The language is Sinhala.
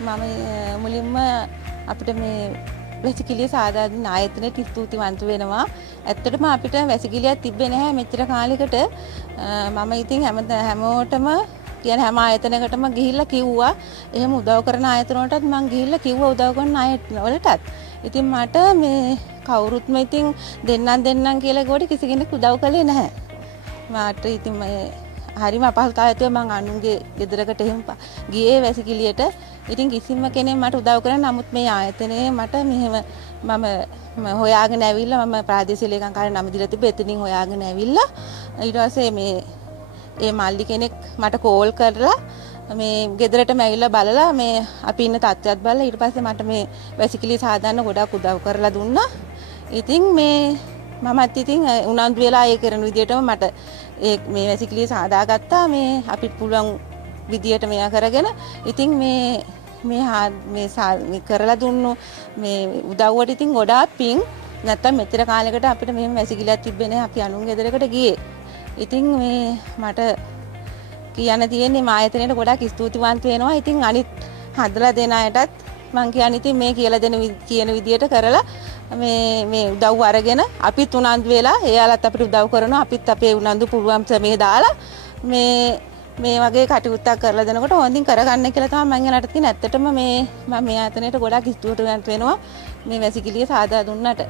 මම මුලින්ම අපිට මේ වැසිකිළිය සාදා දුන්න ආයතනයට ස්තුතිවන්ත වෙනවා. ඇත්තටම අපිට වැසිකිළියක් තිබ්බේ නැහැ මෙච්චර කාලෙකට. මම ඉතින් හැමෝටම කියන හැම ආයතනයකටම ගිහිල්ලා කිව්වා. එහෙම උදව් කරන ආයතන වලටත් මම ගිහිල්ලා කිව්වා උදව් කරන අයට වලටත්. ඉතින් මට මේ කවුරුත්ම ඉතින් දෙන්නම් කියලා ගොඩ කිසි කෙනෙක් උදව් කළේ නැහැ. මට ඉතින් හරිම අපහසුතාවයක් තිබුණා. මං අනුන්ගේ ගෙදරකට එහෙම ගියේ වැසිකිළියට. ඉතින් කිසිම කෙනෙක් මට උදව් කරන්නේ නමුත් මේ ආයතනයේ මට මෙහෙම මම හොයාගෙන ඇවිල්ලා මම ප්‍රාදේශීය ලේකම්කාරය නම දීලා තිබ්බේ. එතනින් හොයාගෙන ඇවිල්ලා ඊට පස්සේ ඒ මල්ලි කෙනෙක් මට කෝල් කරලා මේ ගෙදරටම ඇවිල්ලා බලලා මේ අපි ඉන්න තත්ත්වයක් බලලා ඊට පස්සේ මට මේ වැසිකිළිය සාදාන්න ගොඩක් උදව් කරලා දුන්නා. ඉතින් මමත් ඉතින් උනන්දු වෙලා ඒ කරන විදියටම මට මේ වැසිකිළිය සාදාගත්තා. මේ අපිට පුළුවන් විදියට මෙයා කරගෙන ඉතින් මේ කරලා දුන්නු මේ උදව්වට ඉතින් ගොඩාක් පිං. නැත්තම් මෙතර කාලයකට අපිට මෙහෙම වැසිකිළියක් තිබ්බේ නැහැ. අපි අනුන් ගෙදරකට ගියේ. ඉතින් මට කියන්න තියෙන්නේ මා ආයතනයට ගොඩාක් ස්තුතිවන්ත වෙනවා. ඉතින් අනිත් හදලා දෙන අයටත් මං කියන්නේ ඉතින් මේ කියලා දෙන කියන විදියට කරලා මේ උදව් අරගෙන අපිත් උනන්දු වෙලා එයාලත් අපිට උදව් කරනවා. අපිත් අපේ උනන්දු පුළුවන් සමේ දාලා මේ වගේ කටයුත්තක් කරලා දෙනකොට හොඳින් කරගන්න කියලා තමයි මම එයාලට කියන්නේ. ඇත්තටම මම මේ ආයතනයට ගොඩාක් ස්තුතිවන්ත වෙනවා මේ වැසිකිළිය සාදා දුන්නට.